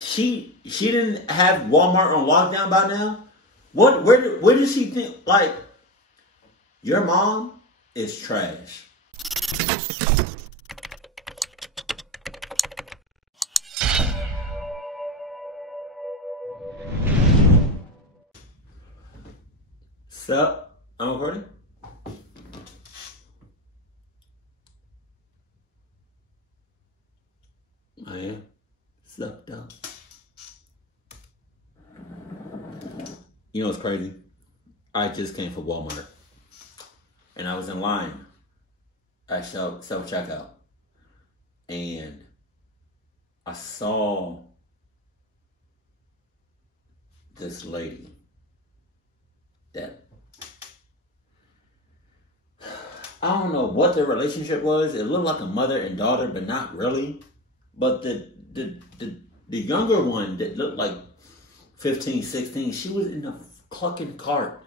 She didn't have Walmart on lockdown by now. Where does she think? Like, your mom is trash. Sup? I'm recording. I am. Sucked up. You know what's crazy? I just came from Walmart. And I was in line at self-checkout. And I saw this lady that, I don't know what their relationship was. It looked like a mother and daughter, but not really. But the younger one that looked like 15, 16, she was in a clucking cart.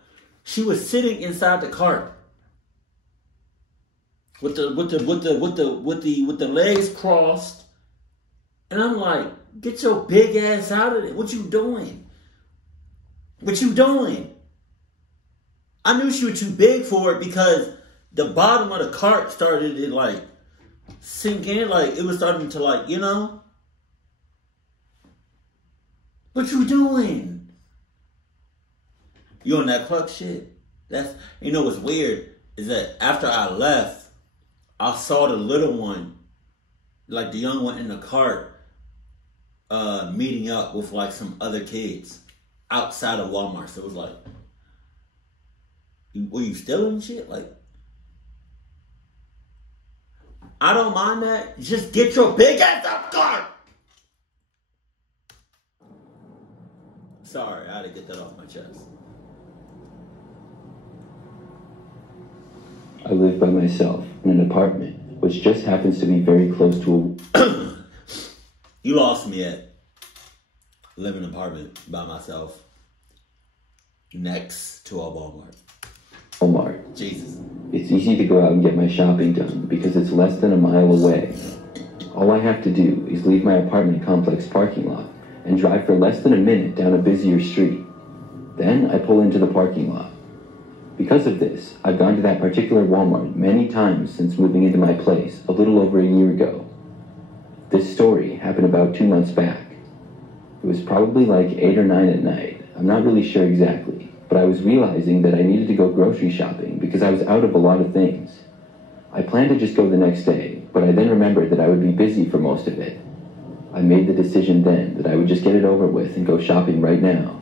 She was sitting inside the cart with the legs crossed. And I'm like, get your big ass out of it. What you doing? What you doing? I knew she was too big for it because the bottom of the cart started to like sink in, like it was starting to like, you know. What you doing? You on that cluck shit? That's, you know what's weird is that after I left, I saw the little one, like the young one in the cart, meeting up with like some other kids outside of Walmart. So it was like, were you stealing shit? Like, I don't mind that. Just get your big ass out the cart. Sorry, I had to get that off my chest. I live by myself in an apartment, which just happens to be very close to a... You lost me at live in an apartment by myself next to a Walmart. Walmart. Jesus. It's easy to go out and get my shopping done because it's less than a mile away. All I have to do is leave my apartment complex parking lot and drive for less than a minute down a busier street. Then I pull into the parking lot. Because of this, I've gone to that particular Walmart many times since moving into my place a little over a year ago. This story happened about 2 months back. It was probably like 8 or 9 at night. I'm not really sure exactly, but I was realizing that I needed to go grocery shopping because I was out of a lot of things. I planned to just go the next day, but I then remembered that I would be busy for most of it. I made the decision then that I would just get it over with and go shopping right now.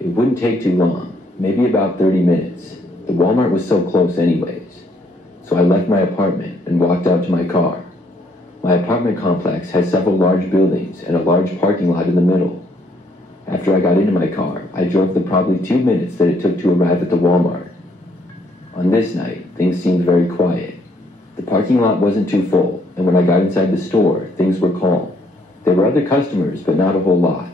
It wouldn't take too long, maybe about 30 minutes. The Walmart was so close anyways. So I left my apartment and walked out to my car. My apartment complex has several large buildings and a large parking lot in the middle. After I got into my car, I drove the probably 2 minutes that it took to arrive at the Walmart. On this night, things seemed very quiet. The parking lot wasn't too full, and when I got inside the store, things were calm. There were other customers, but not a whole lot.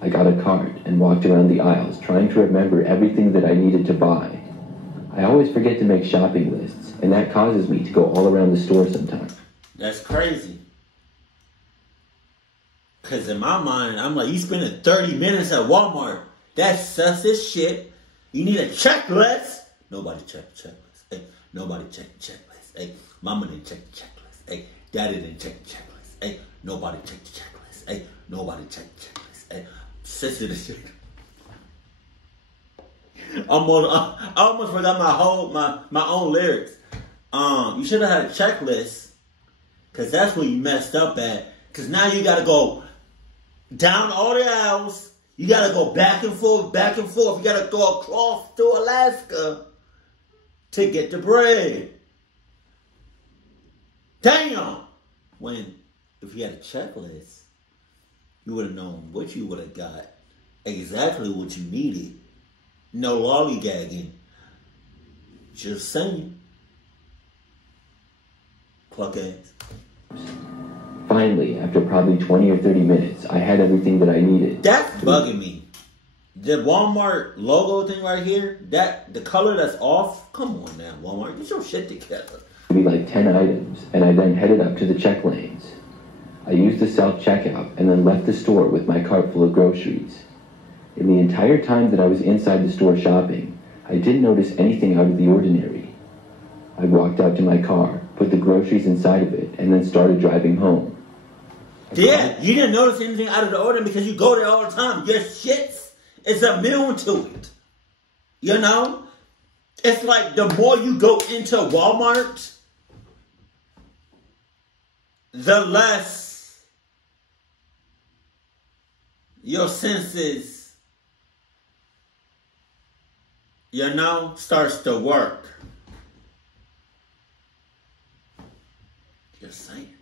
I got a cart and walked around the aisles, trying to remember everything that I needed to buy. I always forget to make shopping lists, and that causes me to go all around the store sometimes. That's crazy. Because in my mind, I'm like, you spending 30 minutes at Walmart. That's this shit. You need a checklist. Nobody check the checklist. Hey, nobody check the checklist. Hey, mama didn't check the checklist. Hey, daddy didn't check the checklist. Hey, nobody check the checklist. Hey, nobody check the checklist. Hey, sister didn't check. I almost forgot my own lyrics. You should have had a checklist, cause that's where you messed up at. Cause now you gotta go down all the aisles. You gotta go back and forth, back and forth. You gotta go across to Alaska to get the bread. Damn. If you had a checklist, you would have known what you would have got, exactly what you needed. No lollygagging. Just saying. Cluck ass. Finally, after probably 20 or 30 minutes, I had everything that I needed. That's bugging me. The Walmart logo thing right here, the color that's off, come on now, Walmart, get your shit together. Maybe like 10 items, and I then headed up to the check lanes. I used the self-checkout and then left the store with my cart full of groceries. In the entire time that I was inside the store shopping, I didn't notice anything out of the ordinary. I walked out to my car, put the groceries inside of it, and then started driving home. Yeah, you didn't notice anything out of the ordinary because you go there all the time. Your shit's is immune to it. You know? It's like the more you go into Walmart, the less your senses, you know, starts to work. Just saying.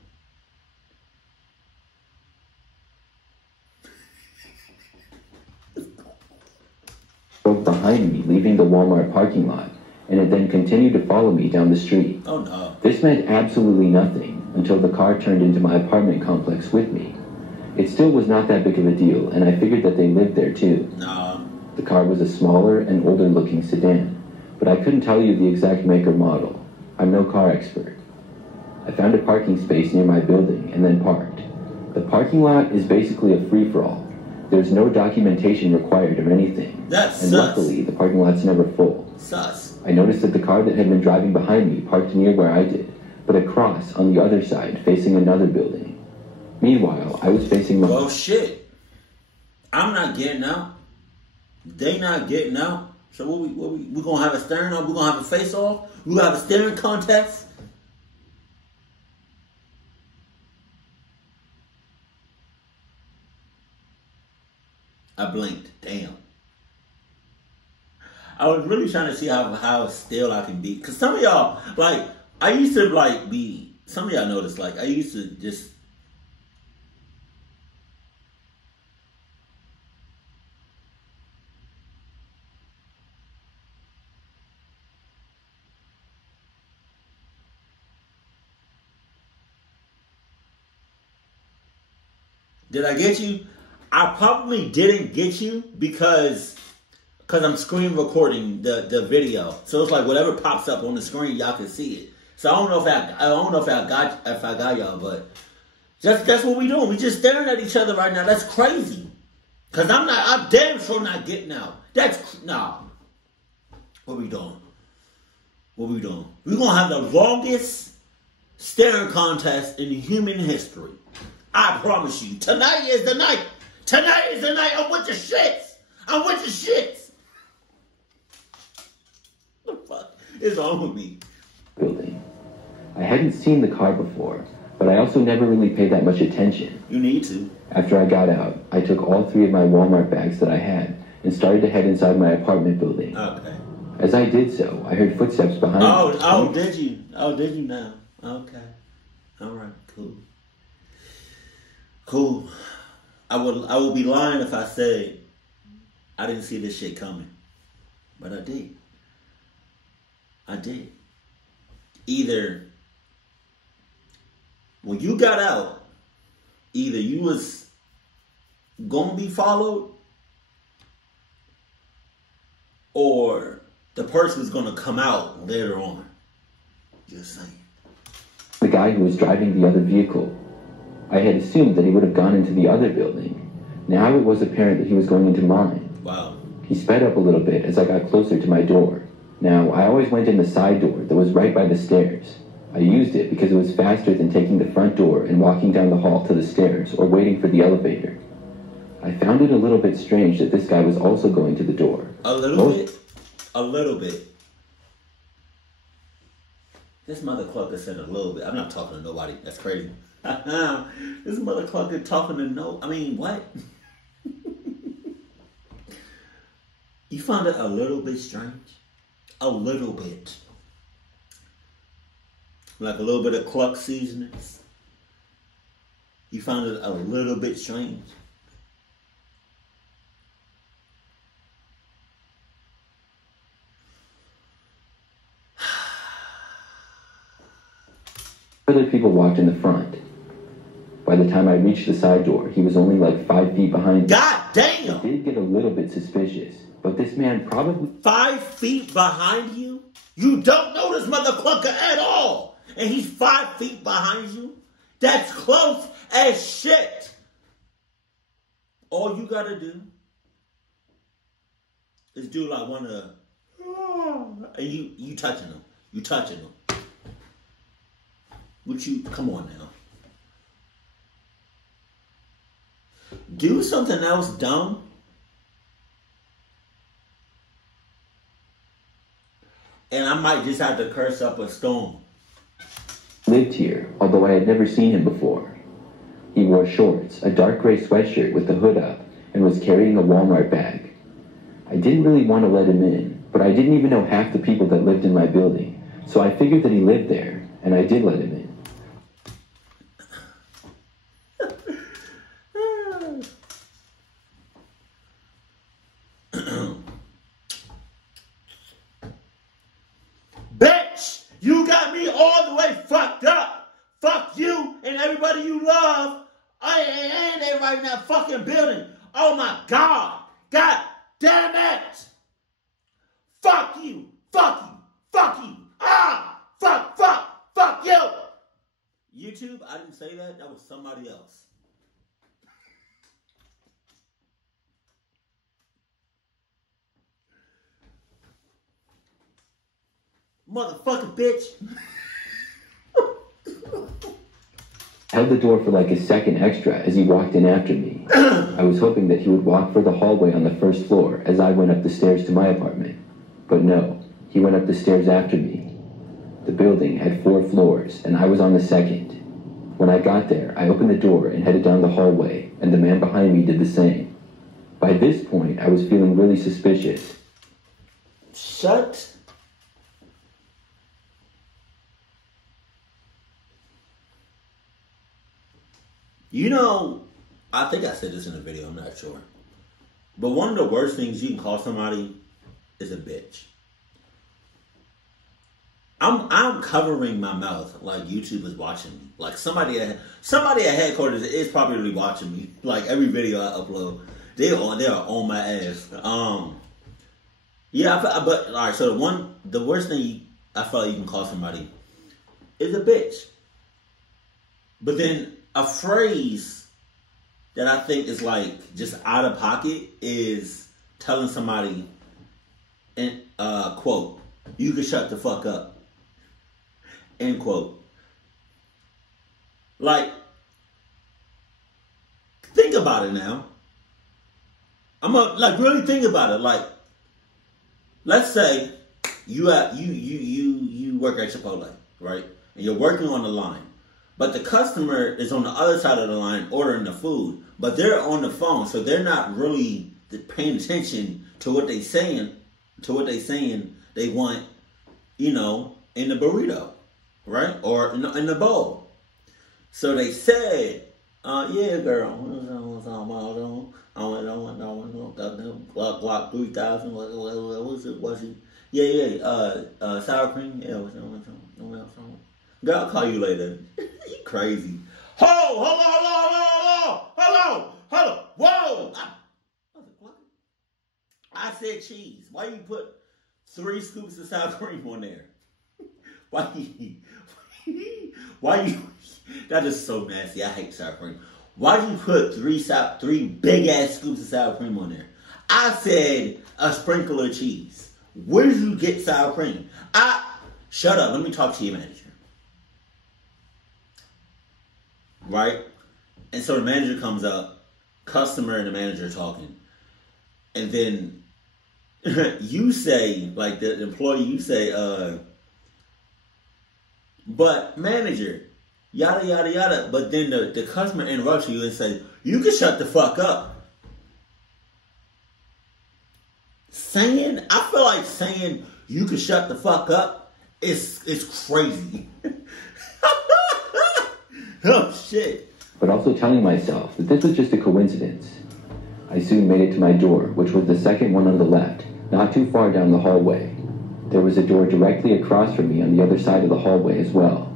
Drove behind me, leaving the Walmart parking lot, and it then continued to follow me down the street. Oh no. This meant absolutely nothing until the car turned into my apartment complex with me. It still was not that big of a deal, and I figured that they lived there too. No. The car was a smaller and older looking sedan, but I couldn't tell you the exact make or model. I'm no car expert. I found a parking space near my building and then parked. The parking lot is basically a free-for-all. There's no documentation required or anything. That's and sus. luckily, the parking lot's never full. Sus. I noticed that the car that had been driving behind me parked near where I did, but across on the other side, facing another building. Meanwhile, I was facing my... Well, shit. I'm not getting out. They not getting out. So we gonna have a staring off? We gonna have a face off? We gonna have a staring contest? I blinked. Damn. I was really trying to see how still I can be. Because some of y'all, like, I used to, like, be... Some of y'all notice, like, I used to just... Did I get you? I probably didn't get you because I'm screen recording the video. So it's like whatever pops up on the screen, y'all can see it. So I don't know if I got y'all, but that's what we doing. We just staring at each other right now. That's crazy. Cause I'm damn sure not getting out. Nah. What we doing? We're gonna have the longest staring contest in human history. I promise you. Tonight is the night. I'm with the shits. What the fuck is wrong with me? Building. I hadn't seen the car before, but I also never really paid that much attention. You need to. After I got out, I took all 3 of my Walmart bags that I had and started to head inside my apartment building. Okay. As I did so, I heard footsteps behind me. Oh, did you? Oh, did you now? Okay. All right, cool. I would be lying if I said I didn't see this shit coming. But I did. Either when you got out, either you was gonna be followed or the person was gonna come out later on. Just saying. The guy who was driving the other vehicle. I had assumed that he would have gone into the other building. Now it was apparent that he was going into mine. Wow. He sped up a little bit as I got closer to my door. Now, I always went in the side door that was right by the stairs. I used it because it was faster than taking the front door and walking down the hall to the stairs or waiting for the elevator. I found it a little bit strange that this guy was also going to the door. A little bit. This mother clucker said a little bit. I'm not talking to nobody. That's crazy. This mother clucker talking to what? You found it a little bit strange? A little bit. Like a little bit of cluck seasonings? You found it a little bit strange? Other people walked in the front. By the time I reached the side door, he was only like 5 feet behind me. God damn! I did get a little bit suspicious, but this man probably... 5 feet behind you? You don't know this mother clucker at all! And he's 5 feet behind you? That's close as shit. All you gotta do is do like one of the, and you touching them. You touching them. Would you, come on now. Do something else dumb. And I might just have to curse up a storm. Lived here, although I had never seen him before. He wore shorts, a dark gray sweatshirt with the hood up, and was carrying a Walmart bag. I didn't really want to let him in, but I didn't even know half the people that lived in my building, so I figured that he lived there, and I did let him in. Bitch, you got me all the way fucked up. Fuck you and everybody you love. And everybody in that fucking building. Oh my God. God damn it. Fuck you. Fuck you. Fuck you. Ah. Fuck you. YouTube, I didn't say that. That was somebody else. Motherfucking bitch. Held the door for like a second extra as he walked in after me. I was hoping that he would walk for the hallway on the first floor as I went up the stairs to my apartment. But no, he went up the stairs after me. The building had 4 floors, and I was on the second. When I got there, I opened the door and headed down the hallway, and the man behind me did the same. By this point, I was feeling really suspicious. Shut. You know, I think I said this in a video, I'm not sure. But one of the worst things you can call somebody is a bitch. I'm covering my mouth like YouTube is watching me. Like somebody at headquarters is probably watching me. Like every video I upload, they are on my ass. Yeah, but all right. So the worst thing I feel like you can call somebody is a bitch. But then a phrase that I think is like just out of pocket is telling somebody, and quote, "You can shut the fuck up." End quote. Like, think about it now. I'm gonna like really think about it. Like, let's say you work at Chipotle, right? And you're working on the line, but the customer is on the other side of the line ordering the food, but they're on the phone, so they're not really paying attention to what they're saying. They want, in the burrito. Right? Or in the bowl. So they said, yeah, girl. Glock 3000. What's it? Yeah. Sour cream. Yeah. Girl, I'll call you later. You crazy. Hold on. Whoa. I said cheese. Why you put 3 scoops of sour cream on there? Why you, that is so nasty. I hate sour cream. Why do you put 3 big ass scoops of sour cream on there? I said a sprinkle of cheese. Where did you get sour cream? Shut up. Let me talk to your manager. Right? And so the manager comes up, customer and the manager talking. And then you say, like the employee, you say, but manager, yada, yada, yada. But then the customer interrupts you and says, you can shut the fuck up. I feel like saying you can shut the fuck up is crazy. Oh, shit. But also telling myself that this was just a coincidence. I soon made it to my door, which was the second one on the left, not too far down the hallway. There was a door directly across from me on the other side of the hallway as well.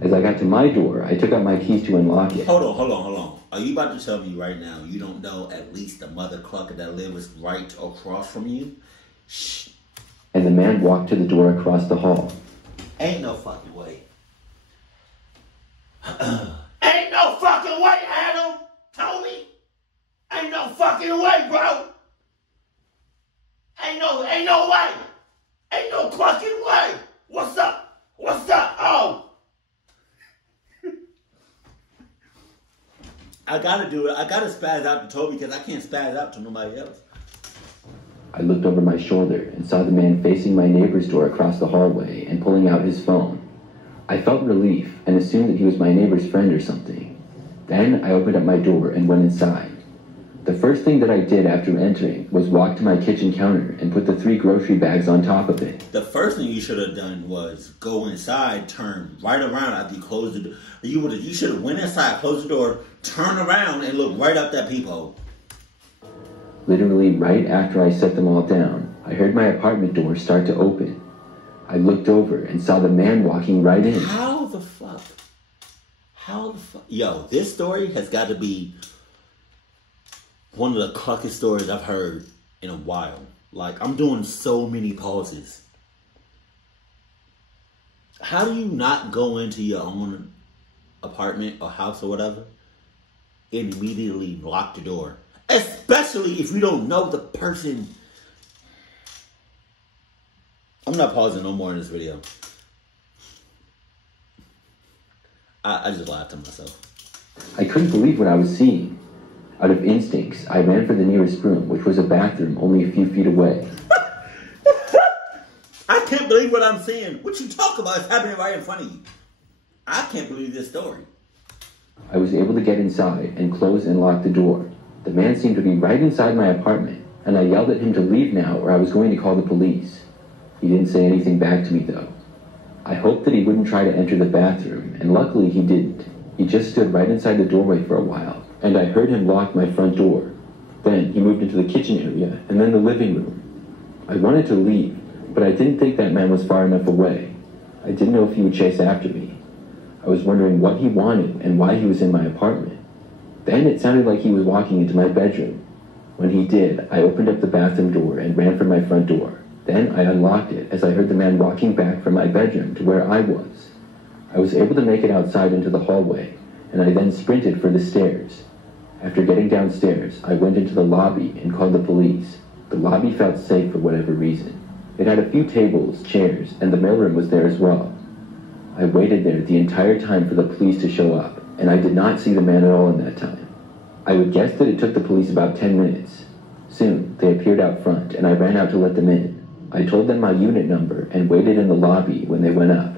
As I got to my door, I took out my keys to unlock it. Hold on. Are you about to tell me right now you don't know at least the mother clucker that lives right across from you? Shh. And the man walked to the door across the hall. Ain't no fucking way. Ain't no fucking way, Adam. Tony. Ain't no fucking way, bro. Ain't no way. Ain't no fucking way. What's up? What's up? Oh. I gotta do it. I gotta spaz out to Toby because I can't spaz out to nobody else. I looked over my shoulder and saw the man facing my neighbor's door across the hallway and pulling out his phone. I felt relief and assumed that he was my neighbor's friend or something. Then I opened up my door and went inside. The first thing that I did after entering was walk to my kitchen counter and put the 3 grocery bags on top of it. The first thing you should have done was go inside, turn right around after you closed the door. You should have went inside, closed the door, turned around, and looked right up that peephole. Literally right after I set them all down, I heard my apartment door start to open. I looked over and saw the man walking right in. How the fuck? Yo, this story has got to be one of the cluckiest stories I've heard in a while. Like, I'm doing so many pauses. How do you not go into your own apartment or house or whatever and immediately lock the door? Especially if you don't know the person. I'm not pausing no more in this video. I just laughed at myself. I couldn't believe what I was seeing. Out of instincts, I ran for the nearest room, which was a bathroom only a few feet away. I can't believe what I'm seeing. What you talk about is happening right in front of you. I can't believe this story. I was able to get inside and close and lock the door. The man seemed to be right inside my apartment, and I yelled at him to leave now or I was going to call the police. He didn't say anything back to me though. I hoped that he wouldn't try to enter the bathroom, and luckily he didn't. He just stood right inside the doorway for a while, and I heard him lock my front door. Then he moved into the kitchen area, and then the living room. I wanted to leave, but I didn't think that man was far enough away. I didn't know if he would chase after me. I was wondering what he wanted and why he was in my apartment. Then it sounded like he was walking into my bedroom. When he did, I opened up the bathroom door and ran for my front door. Then I unlocked it as I heard the man walking back from my bedroom to where I was. I was able to make it outside into the hallway, and I then sprinted for the stairs. After getting downstairs, I went into the lobby and called the police. The lobby felt safe for whatever reason. It had a few tables, chairs, and the mailroom was there as well. I waited there the entire time for the police to show up, and I did not see the man at all in that time. I would guess that it took the police about 10 minutes. Soon, they appeared out front, and I ran out to let them in. I told them my unit number and waited in the lobby when they went up.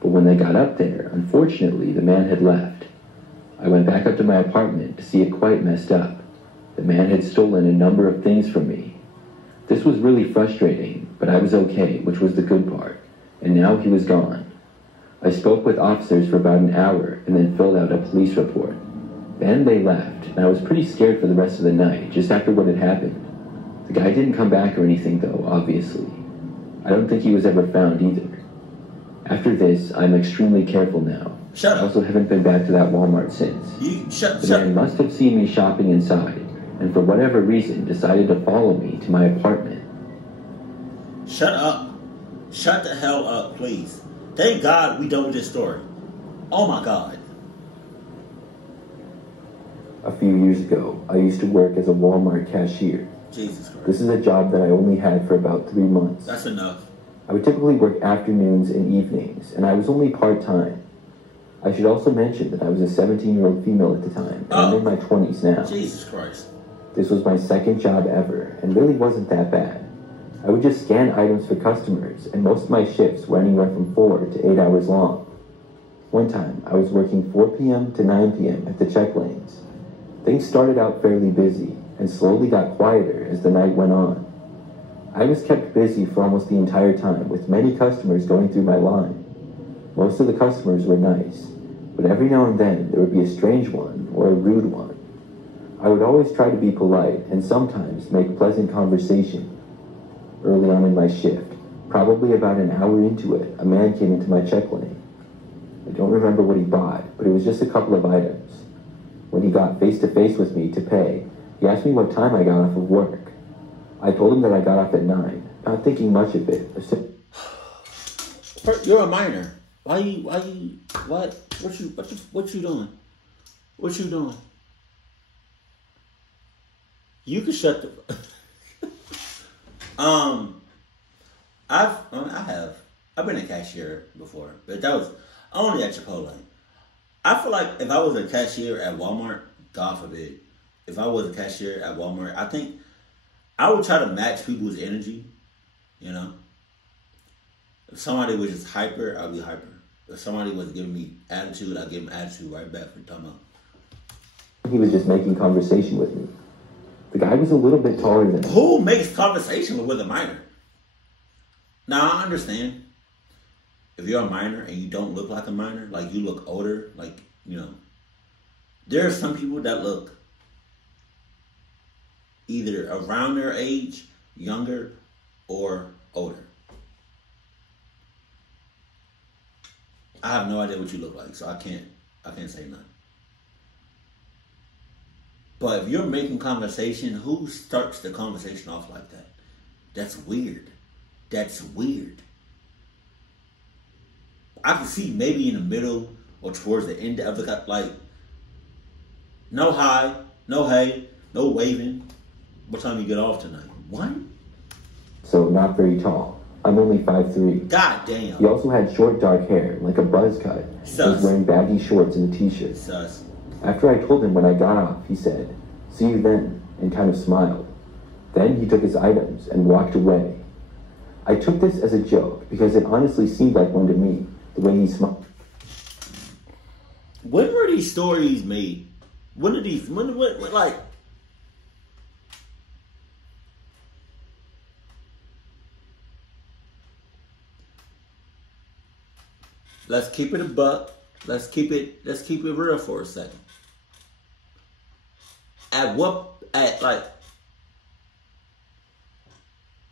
But when they got up there, unfortunately, the man had left. I went back up to my apartment to see it quite messed up. The man had stolen a number of things from me. This was really frustrating, but I was okay, which was the good part. And now he was gone. I spoke with officers for about an hour and then filled out a police report. Then they left, and I was pretty scared for the rest of the night, just after what had happened. The guy didn't come back or anything, though, obviously. I don't think he was ever found either. After this, I'm extremely careful now. Shut up. I also haven't been back to that Walmart since. The man must have seen me shopping inside, and for whatever reason decided to follow me to my apartment. Shut up. Shut the hell up, please. Thank God we done with this story. Oh my God. A few years ago, I used to work as a Walmart cashier. Jesus Christ. This is a job that I only had for about 3 months. That's enough. I would typically work afternoons and evenings, and I was only part-time. I should also mention that I was a 17-year-old female at the time, and I'm in my 20s now. Jesus Christ. This was my second job ever, and really wasn't that bad. I would just scan items for customers, and most of my shifts were anywhere from 4 to 8 hours long. One time, I was working 4 p.m. to 9 p.m. at the check lanes. Things started out fairly busy, and slowly got quieter as the night went on. I was kept busy for almost the entire time, with many customers going through my line. Most of the customers were nice, but every now and then there would be a strange one or a rude one. I would always try to be polite and sometimes make pleasant conversation. Early on in my shift, probably about an hour into it, a man came into my check lane. I don't remember what he bought, but it was just a couple of items. When he got face to face with me to pay, he asked me what time I got off of work. I told him that I got off at 9, not thinking much of it. You're a minor. What you doing? What you doing? You can shut the. I've been a cashier before, but that was only at Chipotle. I feel like if I was a cashier at Walmart, God forbid, if I was a cashier at Walmart, I think I would try to match people's energy. You know, if somebody was just hyper, I'd be hyper. If somebody was giving me attitude, I'd give them attitude right back for talking about. He was just making conversation with me. The guy was a little bit taller than me. Who makes conversation with a minor? Now, I understand. If you're a minor and you don't look like a minor, like you look older, like, you know, there are some people that look either around their age, younger, or older. I have no idea what you look like, so I can't say nothing. But if you're making conversation, who starts the conversation off like that? That's weird. That's weird. I can see maybe in the middle or towards the end of the, like, no hi, no hey, no waving. What time you get off tonight? What? So not very tall. I'm only 5'3". God damn. He also had short dark hair, like a buzz cut. Sus. He was wearing baggy shorts and a t-shirt. Sus. After I told him when I got off, he said, "See you then," and kind of smiled. Then he took his items and walked away. I took this as a joke because it honestly seemed like one to me, the way he smiled. When were these stories made? When, like... Let's keep it a buck. Let's keep it real for a second.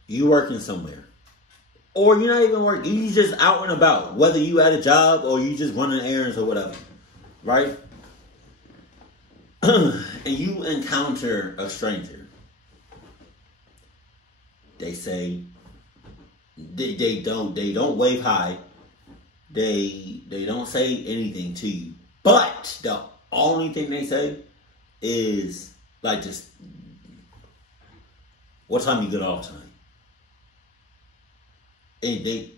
You working somewhere. Or you're not even working. You just out and about. Whether you at a job or you just running errands or whatever. Right? And you encounter a stranger. They say they don't wave hi. They don't say anything to you. But the only thing they say is like just what time you get off tonight. And they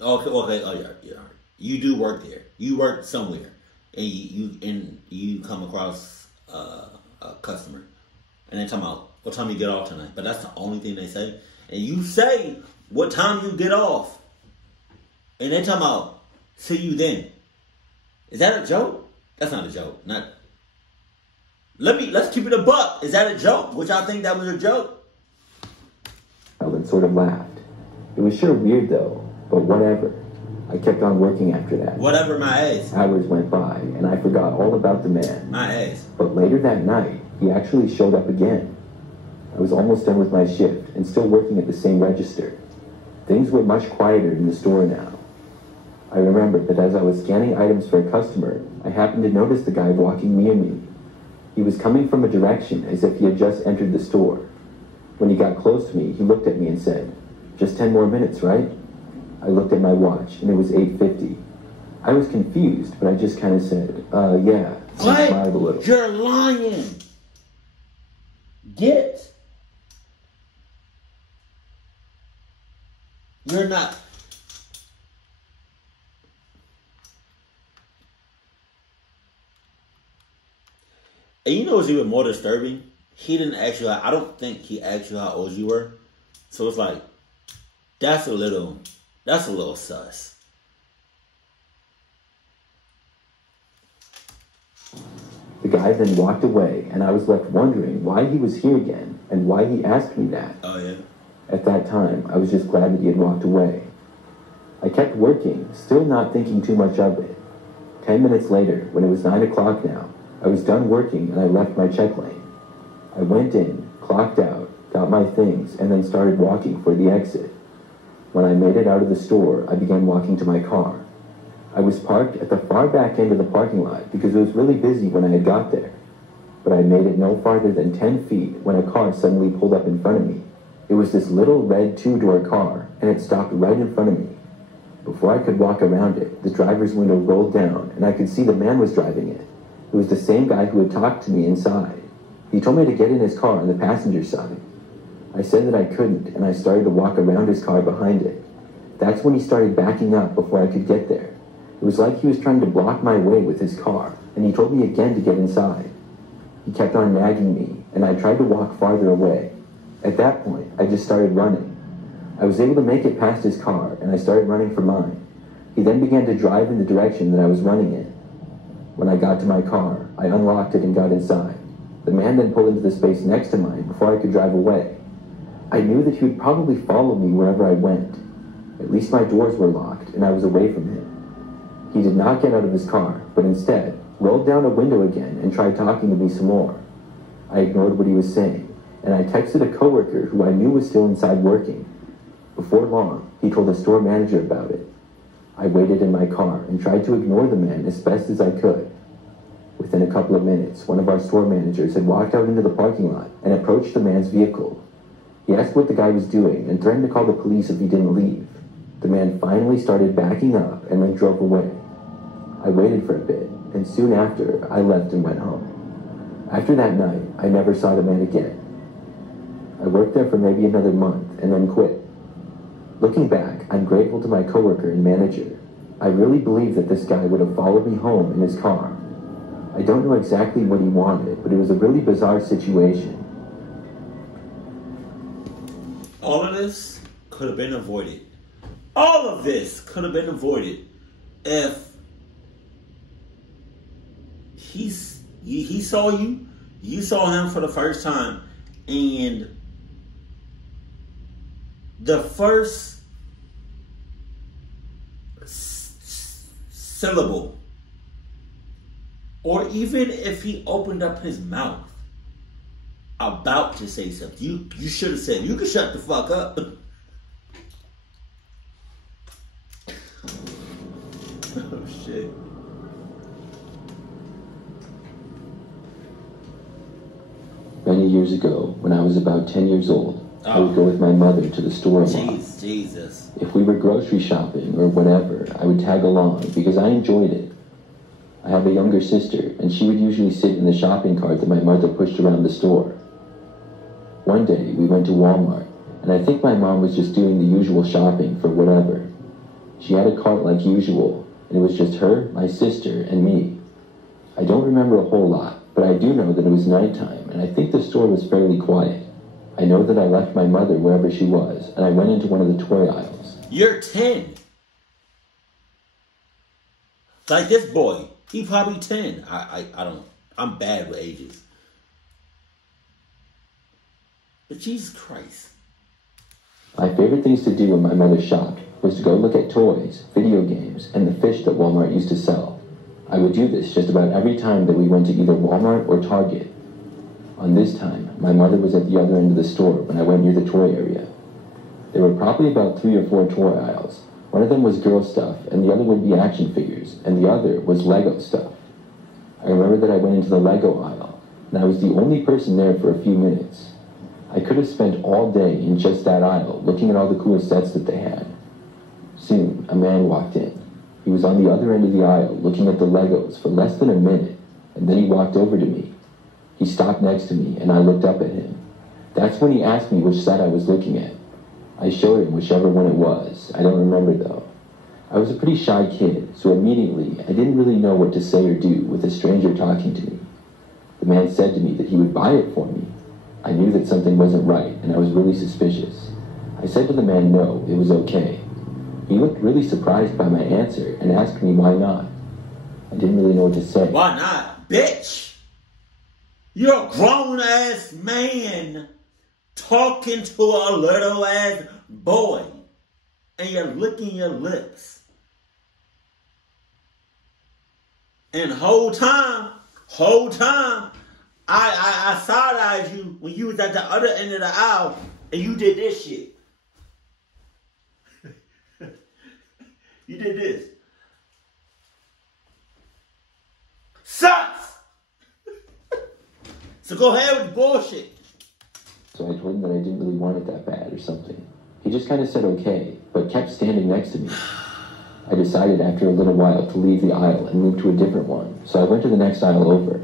okay, oh yeah. You do work there. You work somewhere, and you come across a customer, and they talking about what time you get off tonight. But that's the only thing they say, and you say what time you get off. And they talking about, see you then. Is that a joke? That's not a joke. Let's keep it a buck. Is that a joke? Which I think that was a joke. And sort of laughed. It was sure weird though, but whatever. I kept on working after that. Whatever, my ass. Hours went by, and I forgot all about the man. My ass. But later that night, he actually showed up again. I was almost done with my shift, and still working at the same register. Things were much quieter in the store now. I remembered that as I was scanning items for a customer, I happened to notice the guy walking near me. He was coming from a direction as if he had just entered the store. When he got close to me, he looked at me and said, "Just 10 more minutes, right?" I looked at my watch, and it was 8:50. I was confused, but I just kind of said, yeah, and smiled a little. You're lying. Get. You're not. And you know what's even more disturbing? He didn't ask you. I don't think he asked you how old you were. So it's like, that's a little sus. The guy then walked away, and I was left wondering why he was here again and why he asked me that. Oh yeah. At that time, I was just glad that he had walked away. I kept working, still not thinking too much of it. 10 minutes later, when it was 9 o'clock now, I was done working and I left my check lane. I went in, clocked out, got my things, and then started walking for the exit. When I made it out of the store, I began walking to my car. I was parked at the far back end of the parking lot because it was really busy when I had got there. But I made it no farther than 10 feet when a car suddenly pulled up in front of me. It was this little red 2-door car, and it stopped right in front of me. Before I could walk around it, the driver's window rolled down, and I could see the man was driving it. It was the same guy who had talked to me inside. He told me to get in his car on the passenger side. I said that I couldn't, and I started to walk around his car behind it. That's when he started backing up before I could get there. It was like he was trying to block my way with his car, and he told me again to get inside. He kept on nagging me, and I tried to walk farther away. At that point, I just started running. I was able to make it past his car, and I started running for mine. He then began to drive in the direction that I was running in. When I got to my car, I unlocked it and got inside. The man then pulled into the space next to mine before I could drive away. I knew that he would probably follow me wherever I went. At least my doors were locked, and I was away from him. He did not get out of his car, but instead rolled down a window again and tried talking to me some more. I ignored what he was saying, and I texted a coworker who I knew was still inside working. Before long, he told the store manager about it. I waited in my car and tried to ignore the man as best as I could. Within a couple of minutes, one of our store managers had walked out into the parking lot and approached the man's vehicle. He asked what the guy was doing and threatened to call the police if he didn't leave. The man finally started backing up and then drove away. I waited for a bit, and soon after, I left and went home. After that night, I never saw the man again. I worked there for maybe another month and then quit. Looking back, I'm grateful to my coworker and manager. I really believe that this guy would have followed me home in his car. I don't know exactly what he wanted, but it was a really bizarre situation. All of this could have been avoided. All of this could have been avoided if he saw you, you saw him for the first time, and the first syllable, or even if he opened up his mouth about to say something, you should have said, you can shut the fuck up. Oh shit. Many years ago, when I was about 10 years old, I would go with my mother to the store a lot. Jesus. If we were grocery shopping or whatever, I would tag along because I enjoyed it. I have a younger sister, and she would usually sit in the shopping cart that my mother pushed around the store. One day, we went to Walmart, and I think my mom was just doing the usual shopping for whatever. She had a cart like usual, and it was just her, my sister, and me. I don't remember a whole lot, but I do know that it was nighttime, and I think the store was fairly quiet. I know that I left my mother wherever she was, and I went into one of the toy aisles. You're 10. Like this boy, he probably 10. I'm bad with ages. But Jesus Christ. My favorite things to do when my mother shopped was to go look at toys, video games, and the fish that Walmart used to sell. I would do this just about every time that we went to either Walmart or Target. On this time, my mother was at the other end of the store when I went near the toy area. There were probably about 3 or 4 toy aisles. One of them was girl stuff, and the other would be action figures, and the other was Lego stuff. I remember that I went into the Lego aisle, and I was the only person there for a few minutes. I could have spent all day in just that aisle, looking at all the cool sets that they had. Soon, a man walked in. He was on the other end of the aisle, looking at the Legos for less than a minute, and then he walked over to me. He stopped next to me, and I looked up at him. That's when he asked me which set I was looking at. I showed him whichever one it was. I don't remember, though. I was a pretty shy kid, so immediately I didn't really know what to say or do with a stranger talking to me. The man said to me that he would buy it for me. I knew that something wasn't right, and I was really suspicious. I said to the man no, it was okay. He looked really surprised by my answer and asked me why not. I didn't really know what to say. Why not? Bitch! You're a grown-ass man talking to a little-ass boy, and you're licking your lips. And whole time, I side-eyed you when you was at the other end of the aisle, and you did this shit. You did this. Sucks! So go ahead with the bullshit. So I told him that I didn't really want it that bad or something. He just kind of said okay, but kept standing next to me. I decided after a little while to leave the aisle and move to a different one, so I went to the next aisle over.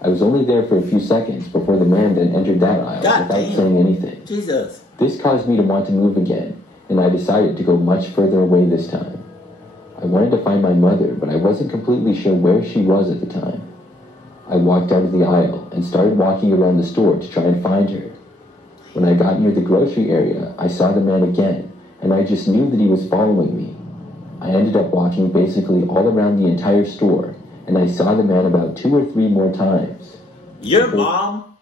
I was only there for a few seconds before the man then entered that aisle without saying anything. Jesus. This caused me to want to move again, and I decided to go much further away this time. I wanted to find my mother, but I wasn't completely sure where she was at the time. I walked out of the aisle and started walking around the store to try and find her. When I got near the grocery area, I saw the man again, and I just knew that he was following me. I ended up walking basically all around the entire store, and I saw the man about 2 or 3 more times. Your mom,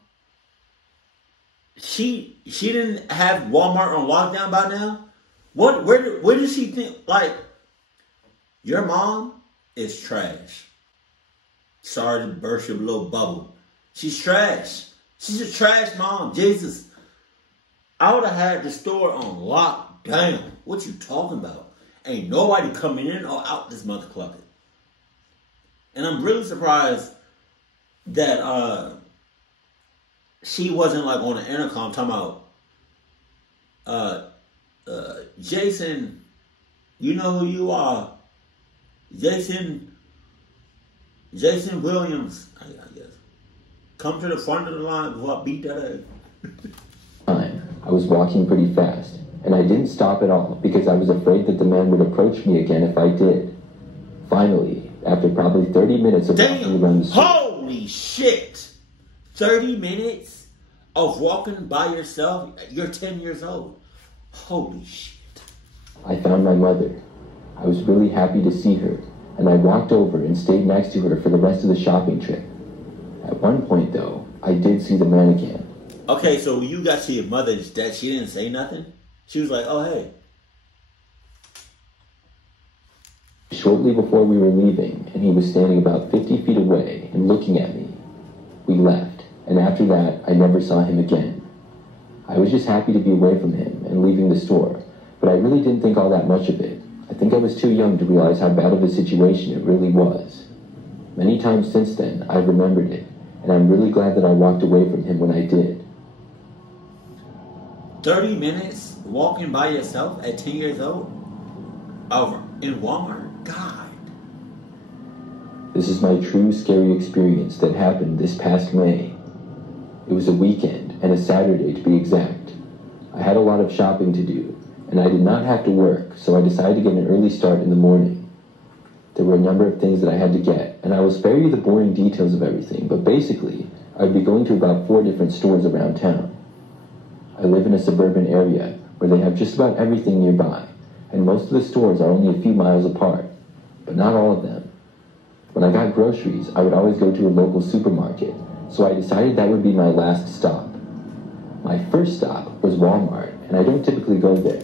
she didn't have Walmart on lockdown by now? Where does she think, like, your mom is trash. Sorry to burst your little bubble. She's trash. She's a trash mom. Jesus. I would have had the store on lockdown. What you talking about? Ain't nobody coming in or out this mother clucker. And I'm really surprised that she wasn't like on the intercom talking about Jason, you know who you are. Jason Williams, I guess. Come to the front of the line before I beat that ass. I was walking pretty fast, and I didn't stop at all because I was afraid that the man would approach me again if I did. Finally, after probably 30 minutes of walking around the store... Holy shit! 30 minutes of walking by yourself? You're 10 years old. Holy shit. I found my mother. I was really happy to see her, and I walked over and stayed next to her for the rest of the shopping trip. At one point, though, I did see the man again. Okay, so when you got to your mother, that she didn't say nothing? She was like, oh, hey. Shortly before we were leaving, and he was standing about 50 feet away and looking at me. We left, and after that, I never saw him again. I was just happy to be away from him and leaving the store, but I really didn't think all that much of it. I think I was too young to realize how bad of a situation it really was. Many times since then, I've remembered it, and I'm really glad that I walked away from him when I did. 30 minutes walking by yourself at 10 years old? Over in Walmart? God. This is my true scary experience that happened this past May. It was a weekend, and a Saturday to be exact. I had a lot of shopping to do, and I did not have to work, so I decided to get an early start in the morning. There were a number of things that I had to get, and I will spare you the boring details of everything, but basically, I would be going to about 4 different stores around town. I live in a suburban area where they have just about everything nearby, and most of the stores are only a few miles apart, but not all of them. When I got groceries, I would always go to a local supermarket, so I decided that would be my last stop. My first stop was Walmart, and I don't typically go there.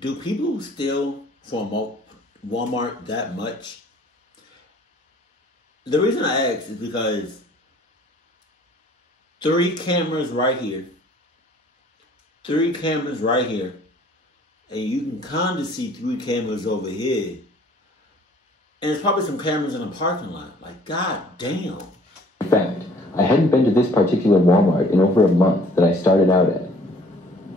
Do people steal from Walmart that much? The reason I ask is because 3 cameras right here, 3 cameras right here, and you can kind of see 3 cameras over here. And there's probably some cameras in the parking lot. Like, god damn. In fact, I hadn't been to this particular Walmart in over a month that I started out at.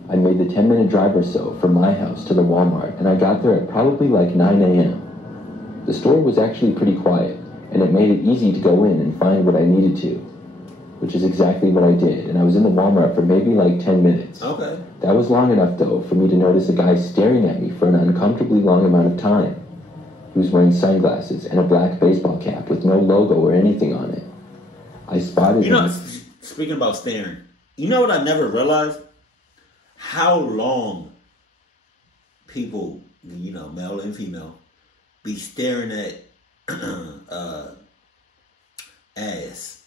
I made the 10-minute drive or so from my house to the Walmart, and I got there at probably like 9 a.m. The store was actually pretty quiet, and it made it easy to go in and find what I needed to, which is exactly what I did, and I was in the Walmart for maybe like 10 minutes. Okay. That was long enough, though, for me to notice a guy staring at me for an uncomfortably long amount of time. He was wearing sunglasses and a black baseball cap with no logo or anything on it. I spotted him. You know, speaking about staring, you know what I never realized? How long people, you know, male and female, be staring at ass.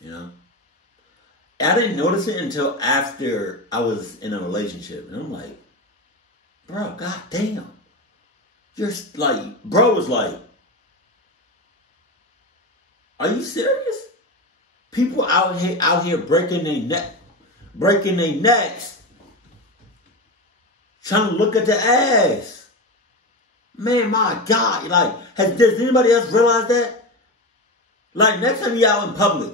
You know? I didn't notice it until after I was in a relationship. And I'm like, bro, god damn. You're like, bro was like, are you serious? People out here breaking their necks, trying to look at the ass. Man, my God. Like, does anybody else realize that? Like, next time you out in public,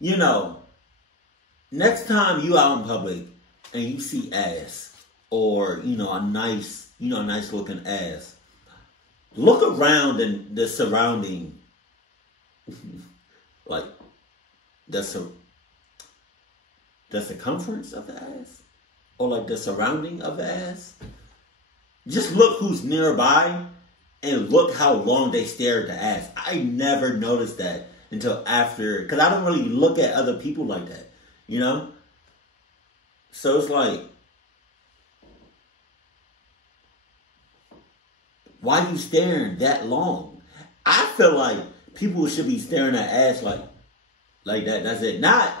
you know, next time you out in public and you see ass, or a nice looking ass, look around in the surrounding, like the circumference of the ass, or like the surrounding of the ass. Just look who's nearby and look how long they stare at the ass. I never noticed that until after, because I don't really look at other people like that, you know? So it's like, why are you staring that long? I feel like people should be staring at ass like that. That's it. Not,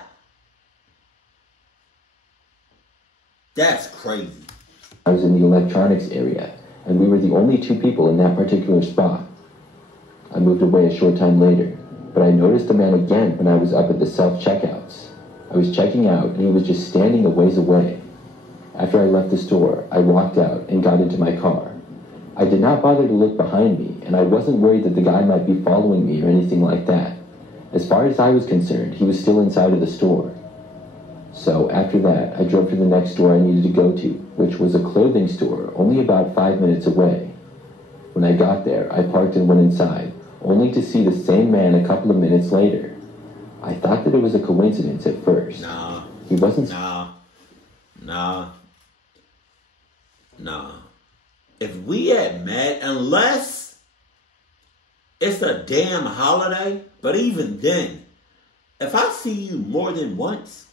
that's crazy. I was in the electronics area, and we were the only two people in that particular spot. I moved away a short time later, but I noticed the man again when I was up at the self-checkouts. I was checking out, and he was just standing a ways away. After I left the store, I walked out and got into my car. I did not bother to look behind me, and I wasn't worried that the guy might be following me or anything like that. As far as I was concerned, he was still inside of the store. So after that, I drove to the next store I needed to go to, which was a clothing store only about 5 minutes away. When I got there, I parked and went inside, only to see the same man a couple of minutes later. I thought that it was a coincidence at first. Nah. He wasn't... Nah. If we had met, unless it's a damn holiday, but even then, if I see you more than once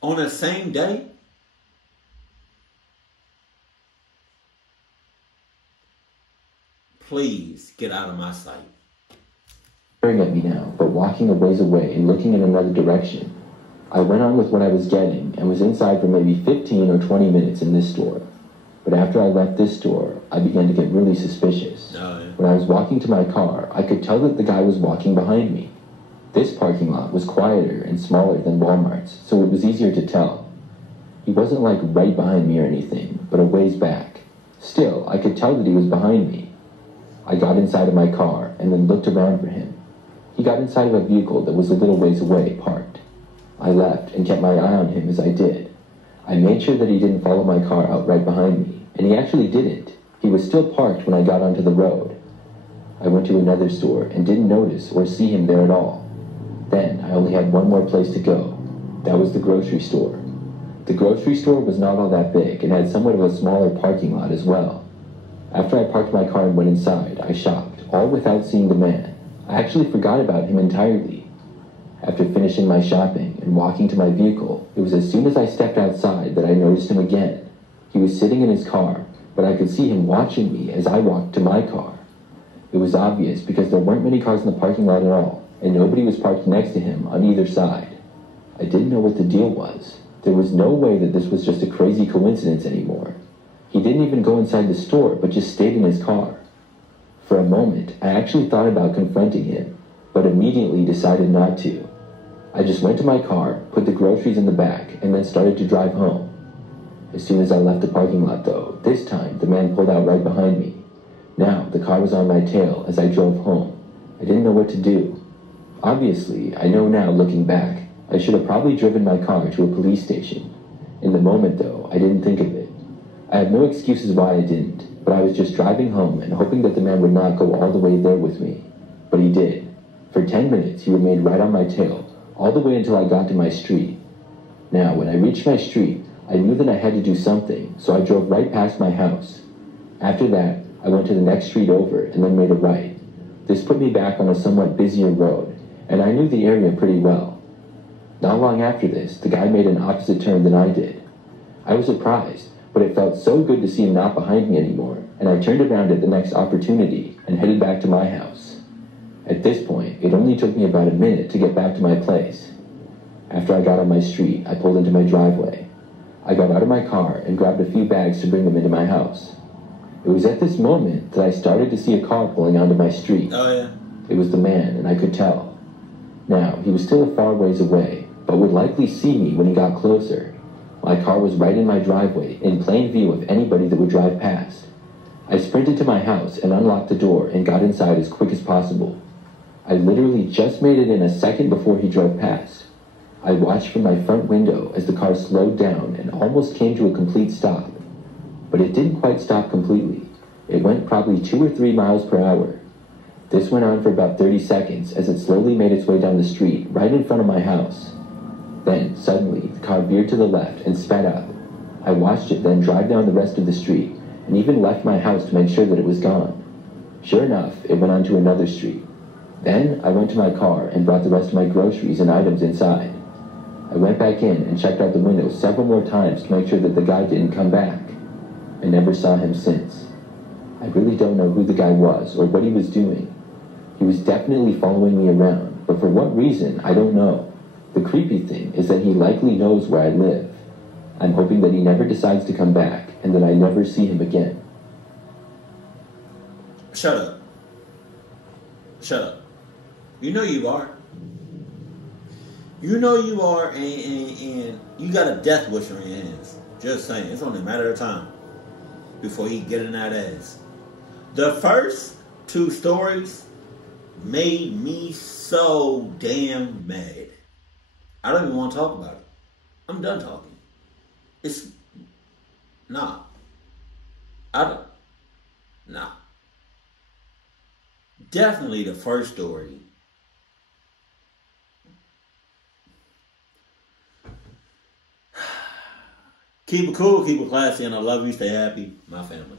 on the same day, please get out of my sight. Staring at me now, but walking a ways away and looking in another direction. I went on with what I was getting and was inside for maybe 15 or 20 minutes in this store. But after I left this store, I began to get really suspicious. Oh, yeah. When I was walking to my car, I could tell that the guy was walking behind me. This parking lot was quieter and smaller than Walmart's, so it was easier to tell. He wasn't like right behind me or anything, but a ways back. Still, I could tell that he was behind me. I got inside of my car and then looked around for him. He got inside of a vehicle that was a little ways away, parked. I left and kept my eye on him as I did. I made sure that he didn't follow my car out right behind me, and he actually didn't. He was still parked when I got onto the road. I went to another store and didn't notice or see him there at all. Then I only had one more place to go. That was the grocery store. The grocery store was not all that big and had somewhat of a smaller parking lot as well. After I parked my car and went inside, I shopped, all without seeing the man. I actually forgot about him entirely. After finishing my shopping and walking to my vehicle, it was as soon as I stepped outside that I noticed him again. He was sitting in his car, but I could see him watching me as I walked to my car. It was obvious because there weren't many cars in the parking lot at all, and nobody was parked next to him on either side. I didn't know what the deal was. There was no way that this was just a crazy coincidence anymore. He didn't even go inside the store, but just stayed in his car. For a moment, I actually thought about confronting him, but immediately decided not to. I just went to my car, put the groceries in the back, and then started to drive home. As soon as I left the parking lot, though, this time the man pulled out right behind me. Now, the car was on my tail as I drove home. I didn't know what to do. Obviously, I know now, looking back, I should have probably driven my car to a police station. In the moment, though, I didn't think of it. I have no excuses why I didn't, but I was just driving home and hoping that the man would not go all the way there with me. But he did. For 10 minutes, he remained right on my tail, all the way until I got to my street. Now, when I reached my street, I knew that I had to do something, so I drove right past my house. After that, I went to the next street over and then made a right. This put me back on a somewhat busier road, and I knew the area pretty well. Not long after this, the guy made an opposite turn than I did. I was surprised, but it felt so good to see him not behind me anymore, and I turned around at the next opportunity and headed back to my house. At this point, it only took me about a minute to get back to my place. After I got on my street, I pulled into my driveway. I got out of my car and grabbed a few bags to bring them into my house. It was at this moment that I started to see a car pulling onto my street. Oh, yeah. It was the man, and I could tell. Now, he was still a far ways away, but would likely see me when he got closer. My car was right in my driveway, in plain view of anybody that would drive past. I sprinted to my house and unlocked the door and got inside as quick as possible. I literally just made it in a second before he drove past. I watched from my front window as the car slowed down and almost came to a complete stop. But it didn't quite stop completely. It went probably 2 or 3 miles per hour. This went on for about 30 seconds as it slowly made its way down the street right in front of my house. Then, suddenly, the car veered to the left and sped up. I watched it then drive down the rest of the street and even left my house to make sure that it was gone. Sure enough, it went on to another street. Then, I went to my car and brought the rest of my groceries and items inside. I went back in and checked out the window several more times to make sure that the guy didn't come back. I never saw him since. I really don't know who the guy was or what he was doing. He was definitely following me around, but for what reason, I don't know. The creepy thing is that he likely knows where I live. I'm hoping that he never decides to come back and that I never see him again. Shut up. Shut up. You know you are. You know you are, and you got a death wish on your hands. Just saying. It's only a matter of time before he get in that ass. The first 2 stories made me so damn mad. I don't even want to talk about it. I'm done talking. Nah. Definitely the first story. Keep it cool, keep it classy, and I love you. Stay happy, my family.